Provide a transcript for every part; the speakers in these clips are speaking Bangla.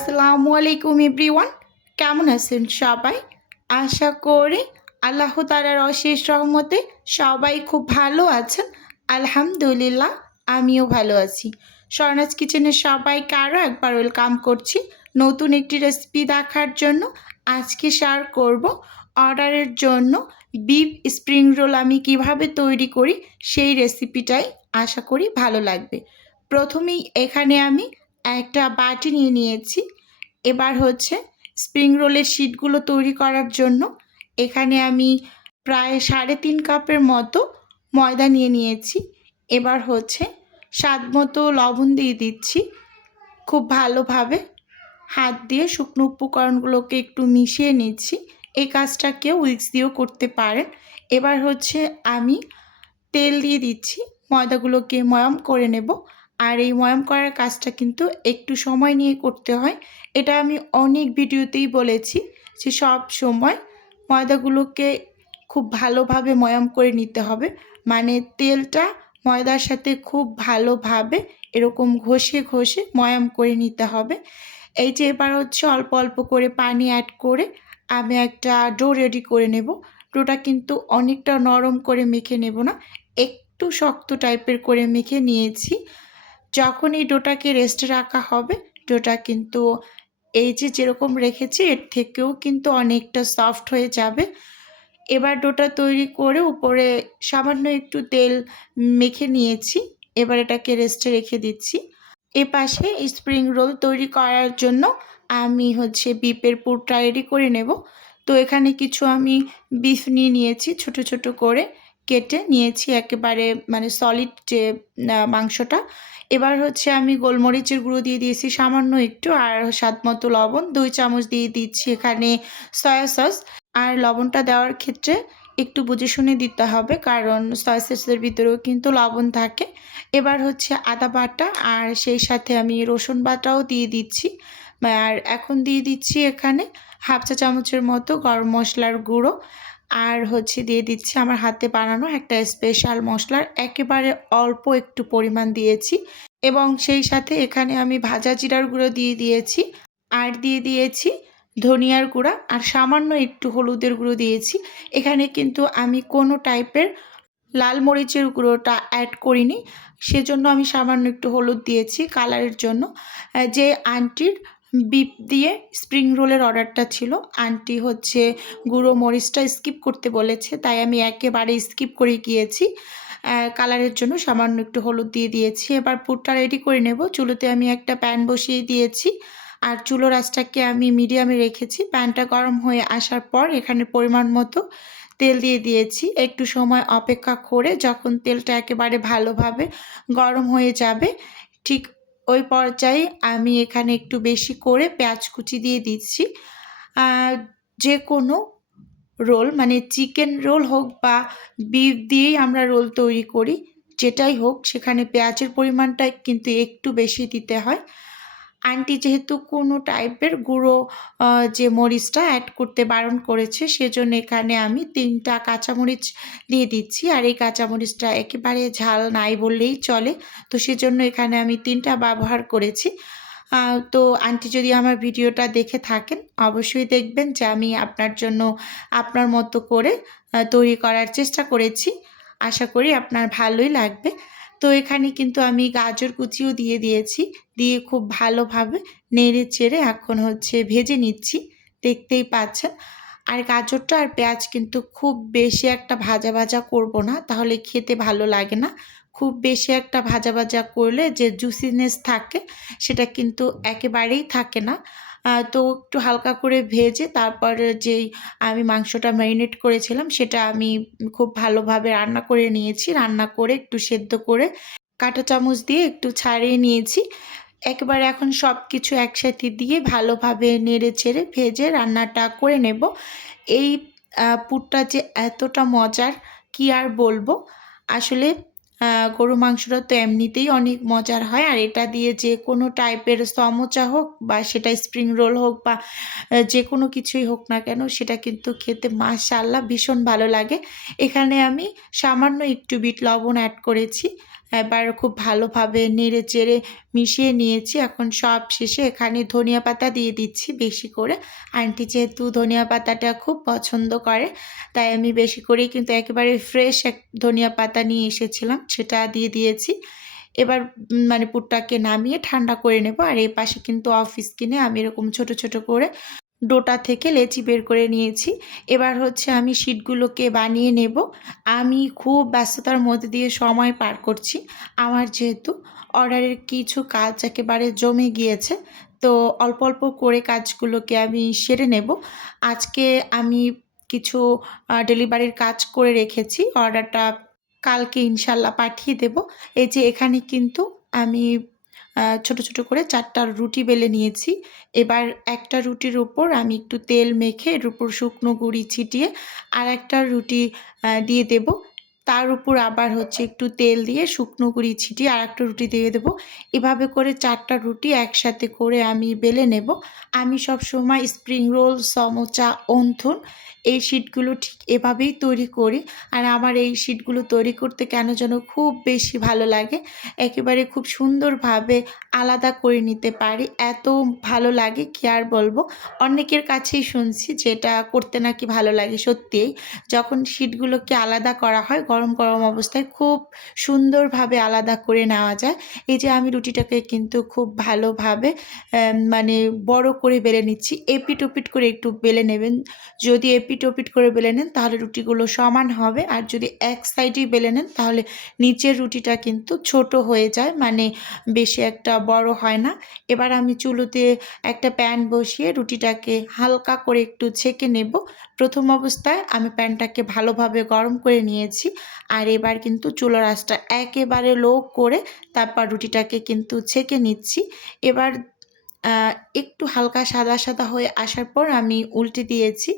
আসসালামু আলাইকুম এভরিওয়ান। কেমন আছেন সবাই? আশা করি আল্লাহ তালার অশেষ রহমতে সবাই খুব ভালো আছেন। আলহামদুলিল্লাহ, আমিও ভালো আছি। স্বর্ণাজ কিচেনের সবাইকে আরও একবার ওয়েলকাম করছি নতুন একটি রেসিপি দেখার জন্য। আজকে শেয়ার করব অর্ডারের জন্য বিফ স্প্রিং রোল আমি কীভাবে তৈরি করি সেই রেসিপিটাই। আশা করি ভালো লাগবে। প্রথমেই এখানে আমি একটা বাটি নিয়ে নিয়েছি। এবার হচ্ছে স্প্রিং রোলের শিটগুলো তৈরি করার জন্য এখানে আমি প্রায় সাড়ে তিন কাপের মতো ময়দা নিয়ে নিয়েছি। এবার হচ্ছে স্বাদ মতো লবণ দিয়ে দিচ্ছি। খুব ভালোভাবে হাত দিয়ে শুকনো উপকরণগুলোকে একটু মিশিয়ে নিচ্ছি। এই কাজটা কেউ উইক্স দিয়েও করতে পারেন। এবার হচ্ছে আমি তেল দিয়ে দিচ্ছি। ময়দাগুলোকে ময়াম করে নেব। আর এই ময়াম করার কাজটা কিন্তু একটু সময় নিয়ে করতে হয়। এটা আমি অনেক ভিডিওতেই বলেছি যে সব সময় ময়দাগুলোকে খুব ভালোভাবে ময়াম করে নিতে হবে। মানে তেলটা ময়দার সাথে খুব ভালোভাবে এরকম ঘষে ঘষে ময়াম করে নিতে হবে। এই যে এবার হচ্ছে অল্প অল্প করে পানি অ্যাড করে আমি একটা ডো রেডি করে নেব। ডোটা কিন্তু অনেকটা নরম করে মেখে নেব না, একটু শক্ত টাইপের করে মেখে নিয়েছি। যখন এই ডোটাকে রেস্টে রাখা হবে, ডোটা কিন্তু এই যে যেরকম রেখেছি, এর থেকেও কিন্তু অনেকটা সফট হয়ে যাবে। এবার ডোটা তৈরি করে উপরে সামান্য একটু তেল মেখে নিয়েছি, এবার এটাকে রেস্টে রেখে দিচ্ছি। এ পাশে স্প্রিং রোল তৈরি করার জন্য আমি হচ্ছে বিপের পুরটা রেডি করে নেব। তো এখানে কিছু আমি বিফ নিয়ে নিয়েছি ছোট ছোট করে। কেটে নিয়েছি একেবারে মানে সলিড যে মাংসটা। এবার হচ্ছে আমি গোলমরিচের গুঁড়ো দিয়ে দিয়েছি সামান্য একটু আর স্বাদ মতো লবণ। দুই চামচ দিয়ে দিচ্ছি এখানে সয়া সস আর লবণটা দেওয়ার ক্ষেত্রে একটু বুঝে শুনে দিতে হবে কারণ সয়া সসের ভিতরেও কিন্তু লবণ থাকে। এবার হচ্ছে আদা বাটা আর সেই সাথে আমি রসুন বাটাও দিয়ে দিচ্ছি। আর এখন দিয়ে দিচ্ছি এখানে হাফ চা চামচের মতো গরম মশলার গুঁড়ো। আর হচ্ছে দিয়ে দিচ্ছি আমার হাতে বানানো একটা স্পেশাল মশলার। একেবারে অল্প একটু পরিমাণ দিয়েছি এবং সেই সাথে এখানে আমি ভাজা জিরার গুঁড়ো দিয়ে দিয়েছি আর দিয়ে দিয়েছি ধনিয়ার গুঁড়া আর সামান্য একটু হলুদের গুঁড়ো দিয়েছি। এখানে কিন্তু আমি কোনো টাইপের লাল মরিচের গুঁড়োটা অ্যাড করিনি। সেজন্য আমি সামান্য একটু হলুদ দিয়েছি কালারের জন্য। যে আন্টির বিপ দিয়ে স্প্রিং রোলের অর্ডারটা ছিল। আন্টি হচ্ছে গুঁড়ো মরিচটা স্কিপ করতে বলেছে, তাই আমি একেবারে স্কিপ করে গিয়েছি। কালারের জন্য সামান্য একটু হলুদ দিয়ে দিয়েছি। এবার পুরটা রেডি করে নেব। চুলোতে আমি একটা প্যান বসিয়ে দিয়েছি। আর চুলো রাসটাকে আমি মিডিয়ামে রেখেছি। প্যানটা গরম হয়ে আসার পর এখানে পরিমাণ মতো তেল দিয়ে দিয়েছি। একটু সময় অপেক্ষা করে যখন তেলটা একেবারে ভালোভাবে গরম হয়ে যাবে, ঠিক ওই পর্যায়ে আমি এখানে একটু বেশি করে পেঁয়াজ কুচি দিয়ে দিচ্ছি। যে কোনো রোল মানে চিকেন রোল হোক বা বিফ দিয়েই আমরা রোল তৈরি করি, যেটাই হোক, সেখানে পেঁয়াজের পরিমাণটা কিন্তু একটু বেশি দিতে হয়। আন্টি যেহেতু কোনো টাইপের গুঁড়ো যে মরিচটা অ্যাড করতে বারণ করেছে, সেজন্য এখানে আমি তিনটা কাঁচামরিচ দিয়ে দিচ্ছি। আর এই কাঁচামরিচটা একেবারে ঝাল নাই বললেই চলে। তো সেজন্য এখানে আমি তিনটা ব্যবহার করেছি। তো আন্টি যদি আমার ভিডিওটা দেখে থাকেন, অবশ্যই দেখবেন যে আমি আপনার জন্য আপনার মতো করে তৈরি করার চেষ্টা করেছি। আশা করি আপনার ভালোই লাগবে। তো এখানে কিন্তু আমি গাজর কুচিও দিয়ে দিয়েছি। দিয়ে খুব ভালোভাবে নেড়ে চেড়ে এখন হচ্ছে ভেজে নিচ্ছি। দেখতেই পাচ্ছেন। আর গাজরটা আর পেঁয়াজ কিন্তু খুব বেশি একটা ভাজা ভাজা করব না, তাহলে খেতে ভালো লাগে না। খুব বেশি একটা ভাজা ভাজা করলে যে জুসিনেস থাকে, সেটা কিন্তু একেবারেই থাকে না। তো একটু হালকা করে ভেজে তারপর যেই আমি মাংসটা ম্যারিনেট করেছিলাম সেটা আমি খুব ভালোভাবে রান্না করে নিয়েছি। রান্না করে একটু সেদ্ধ করে কাঁটা চামচ দিয়ে একটু ছাড়িয়ে নিয়েছি। একেবারে এখন সব কিছু একসাথে দিয়ে ভালোভাবে নেড়ে ছেড়ে ভেজে রান্নাটা করে নেব। এই পুরটা যে এতটা মজার কি আর বলব? আসলে গরু মাংসটা তো এমনিতেই অনেক মজার হয়। আর এটা দিয়ে যে কোনো টাইপের সমোচা হোক বা সেটা স্প্রিং রোল হোক বা যে কোনো কিছুই হোক না কেন, সেটা কিন্তু খেতে মাশাল্লাহ ভীষণ ভালো লাগে। এখানে আমি সামান্য একটু বিট লবণ অ্যাড করেছি। এবার খুব ভালোভাবে নেড়ে চেড়ে মিশিয়ে নিয়েছি। এখন সব শেষে এখানে ধনিয়া পাতা দিয়ে দিচ্ছি বেশি করে। আন্টি যেহেতু ধনিয়া পাতাটা খুব পছন্দ করে, তাই আমি বেশি করেই কিন্তু একেবারে ফ্রেশ এক ধনিয়া পাতা নিয়ে এসেছিলাম, সেটা দিয়ে দিয়েছি। এবার মানে পুরটাকে নামিয়ে ঠান্ডা করে নেব। আর এই পাশে কিন্তু অফিস কিনে আমি এরকম ছোট ছোট করে ডোটা থেকে লেচি বের করে নিয়েছি। এবার হচ্ছে আমি শিটগুলোকে বানিয়ে নেব। আমি খুব ব্যস্ততার মধ্যে দিয়ে সময় পার করছি। আমার যেহেতু অর্ডারের কিছু কাজ একেবারে জমে গিয়েছে, তো অল্প অল্প করে কাজগুলোকে আমি সেরে নেব। আজকে আমি কিছু ডেলিভারির কাজ করে রেখেছি। অর্ডারটা কালকে ইনশাল্লাহ পাঠিয়ে দেব। এই যে এখানে কিন্তু আমি ছোট ছোট করে চারটা রুটি বেলে নিয়েছি। এবার একটা রুটির উপর আমি একটু তেল মেখে এর উপর শুকনো গুঁড়ি ছিটিয়ে আর একটা রুটি দিয়ে দেব। তার উপর আবার হচ্ছে একটু তেল দিয়ে শুকনো গুঁড়ি ছিটিয়ে আর একটা রুটি দিয়ে দেবো। এভাবে করে চারটা রুটি একসাথে করে আমি বেলে নেব। আমি সব সময় স্প্রিং রোল সমোচা, অন্থন এই শিটগুলো ঠিক এভাবেই তৈরি করি। আর আমার এই শিটগুলো তৈরি করতে কেন যেন খুব বেশি ভালো লাগে। একেবারে খুব সুন্দরভাবে আলাদা করে নিতে পারি। এত ভালো লাগে কি আর বলব? অনেকের কাছেই শুনছি যেটা করতে নাকি ভালো লাগে সত্যিই। যখন শিটগুলোকে আলাদা করা হয় গরম গরম অবস্থায় খুব সুন্দরভাবে আলাদা করে নেওয়া যায়। এই যে আমি রুটিটাকে কিন্তু খুব ভালোভাবে মানে বড় করে বেলে নিচ্ছি। এপিট ওপিট করে একটু বেলে নেবেন। যদি এপিট ওপিট করে বেলে নেন, তাহলে রুটিগুলো সমান হবে। আর যদি এক সাইডেই বেলে নেন, তাহলে নিচের রুটিটা কিন্তু ছোট হয়ে যায় মানে বেশি একটা বড় হয় না। এবার আমি চুলোতে একটা প্যান বসিয়ে রুটিটাকে হালকা করে একটু ছেঁকে নেব। প্রথম অবস্থায় আমি প্যানটাকে ভালোভাবে গরম করে নিয়েছি। আর এবার কিন্তু চুলোর আঁচটা একেবারে লো করে তারপর রুটিটাকে কিন্তু ছেঁকে নিচ্ছি। এবার একটু হালকা সাদা সাদা হয়ে আসার পর আমি উল্টে দিয়েছি।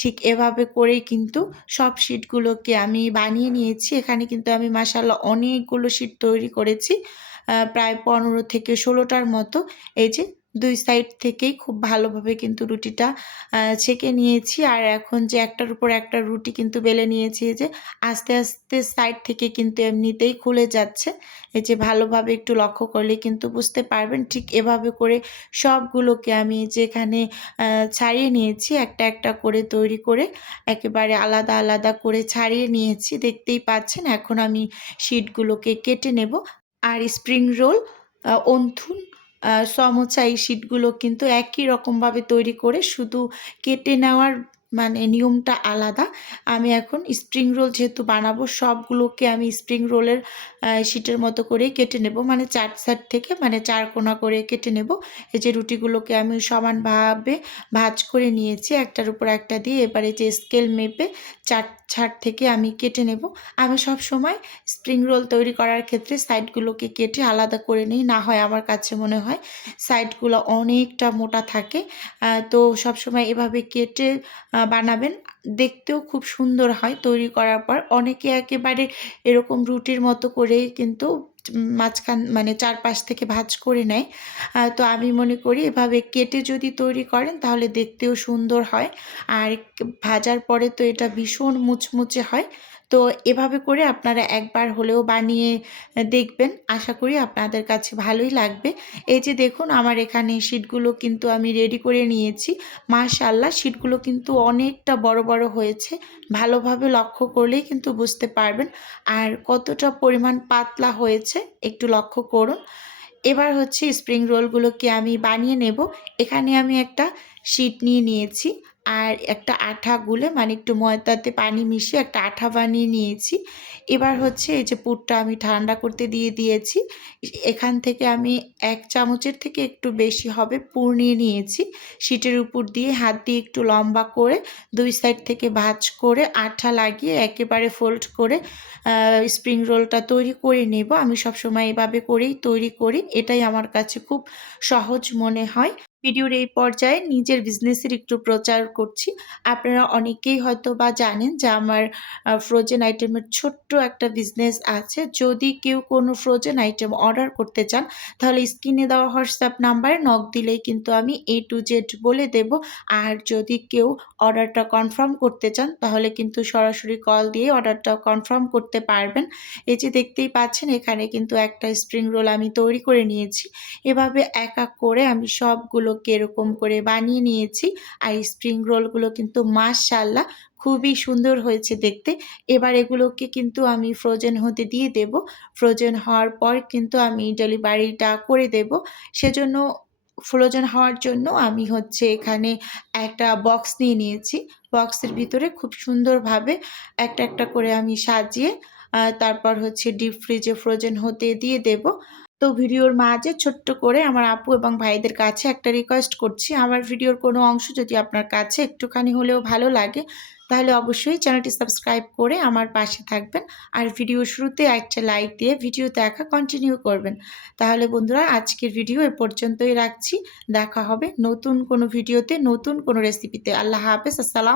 ঠিক এভাবে করেই কিন্তু সব শিটগুলোকে আমি বানিয়ে নিয়েছি। এখানে কিন্তু আমি মাসাল্লাহ অনেকগুলো শিট তৈরি করেছি। প্রায় পনেরো থেকে ষোলোটার মতো। এই যে দুই সাইড থেকেই খুব ভালোভাবে কিন্তু রুটিটা ছেঁকে নিয়েছি। আর এখন যে একটার উপর একটা রুটি কিন্তু বেলে নিয়েছি যে আস্তে আস্তে সাইড থেকে কিন্তু এমনিতেই খুলে যাচ্ছে। এই যে ভালোভাবে একটু লক্ষ্য করলে কিন্তু বুঝতে পারবেন ঠিক এভাবে করে সবগুলোকে আমি যেখানে ছাড়িয়ে নিয়েছি, একটা একটা করে তৈরি করে একেবারে আলাদা আলাদা করে ছাড়িয়ে নিয়েছি। দেখতেই পাচ্ছেন এখন আমি শিটগুলোকে কেটে নেব। আর স্প্রিং রোল অন্থুন সমোচা এই শিটগুলো কিন্তু একই রকমভাবে তৈরি করে শুধু কেটে নেওয়ার মানে নিয়মটা আলাদা। আমি এখন স্প্রিং রোল যেহেতু বানাবো, সবগুলোকে আমি স্প্রিং রোলের শিটের মতো করেই কেটে নেব। মানে চার সাইড থেকে মানে চার কোনা করে কেটে নেব। এই যে রুটিগুলোকে আমি সমানভাবে ভাজ করে নিয়েছি, একটার উপর একটা দিয়ে এবারে যে স্কেল মেপে চার ছাড় থেকে আমি কেটে নেব। আমি সব সময় স্প্রিং রোল তৈরি করার ক্ষেত্রে সাইডগুলোকে কেটে আলাদা করে নিই। না হয় আমার কাছে মনে হয় সাইডগুলো অনেকটা মোটা থাকে। তো সব সময় এভাবে কেটে বানাবেন, দেখতেও খুব সুন্দর হয় তৈরি করার পর। অনেকে একেবারে এরকম রুটির মতো করেই কিন্তু মাঝখান মানে চারপাশ থেকে ভাজ করে নেয়। তো আমি মনে করি এভাবে কেটে যদি তৈরি করেন তাহলে দেখতেও সুন্দর হয়। আর ভাজার পরে তো এটা ভীষণ মুচমুচে হয়। তো এভাবে করে আপনারা একবার হলেও বানিয়ে দেখবেন। আশা করি আপনাদের কাছে ভালোই লাগবে। এই যে দেখুন, আমার এখানে শিটগুলো কিন্তু আমি রেডি করে নিয়েছি। মাশাল্লাহ শিটগুলো কিন্তু অনেকটা বড় বড় হয়েছে। ভালোভাবে লক্ষ্য করলেই কিন্তু বুঝতে পারবেন। আর কতটা পরিমাণ পাতলা হয়েছে, একটু লক্ষ্য করুন। এবার হচ্ছে স্প্রিং রোলগুলোকে আমি বানিয়ে নেব। এখানে আমি একটা শিট নিয়ে নিয়েছি। আর একটা আঠা গুলে মানে একটু ময়দাতে পানি মিশিয়ে একটা আঠা বানিয়ে নিয়েছি। এবার হচ্ছে এই যে পুরটা আমি ঠান্ডা করতে দিয়ে দিয়েছি। এখান থেকে আমি এক চামচের থেকে একটু বেশি হবে পুর নিয়ে নিয়েছি। শিটের উপর দিয়ে হাত দিয়ে একটু লম্বা করে দুই সাইড থেকে ভাজ করে আঠা লাগিয়ে একেবারে ফোল্ড করে স্প্রিং রোলটা তৈরি করে নেব। আমি সবসময় এভাবে করেই তৈরি করি। এটাই আমার কাছে খুব সহজ মনে হয়। ভিডিওর এই পর্যায়ে নিজের বিজনেসের একটু প্রচার করছি। আপনারা অনেকেই হয়তো বা জানেন যে আমার ফ্রোজেন আইটেমের ছোট্ট একটা বিজনেস আছে। যদি কেউ কোনো ফ্রোজেন আইটেম অর্ডার করতে চান, তাহলে স্ক্রিনে দেওয়া হোয়াটসঅ্যাপ নাম্বারে নক দিলেই কিন্তু আমি এ টু জেড বলে দেব। আর যদি কেউ অর্ডারটা কনফার্ম করতে চান, তাহলে কিন্তু সরাসরি কল দিয়ে অর্ডারটা কনফার্ম করতে পারবেন। এই যে দেখতেই পাচ্ছেন, এখানে কিন্তু একটা স্প্রিং রোল আমি তৈরি করে নিয়েছি। এভাবে এক এক করে আমি সবগুলোকে এরকম করে বানিয়ে নিয়েছি। আর স্প্রিং রোলগুলো কিন্তু মাশাল্লাহ খুবই সুন্দর হয়েছে দেখতে। এবার এগুলোকে কিন্তু আমি ফ্রোজেন হতে দিয়ে দেব। ফ্রোজেন হওয়ার পর কিন্তু আমি ডেলিভারিটা করে দেব। সেজন্য ফ্রোজেন হওয়ার জন্য আমি হচ্ছে এখানে একটা বক্স নিয়ে নিয়েছি। বক্সের ভিতরে খুব সুন্দরভাবে একটা একটা করে আমি সাজিয়ে তারপর হচ্ছে ডিপ ফ্রিজে ফ্রোজেন হতে দিয়ে দেব। তো ভিডিওর মাঝে ছোট্ট করে আমার আপু এবং ভাইদের কাছে একটা রিকোয়েস্ট করছি। আমার ভিডিওর কোনো অংশ যদি আপনার কাছে একটুখানি হলেও ভালো লাগে, তাহলে অবশ্যই চ্যানেলটি সাবস্ক্রাইব করে আমার পাশে থাকবেন। আর ভিডিও শুরুতে একটা লাইক দিয়ে ভিডিও দেখা কন্টিনিউ করবেন। তাহলে বন্ধুরা, আজকের ভিডিও এ পর্যন্তই রাখছি। দেখা হবে নতুন কোনো ভিডিওতে, নতুন কোনো রেসিপিতে আল্লাহ হাফেজ, আসসালাম।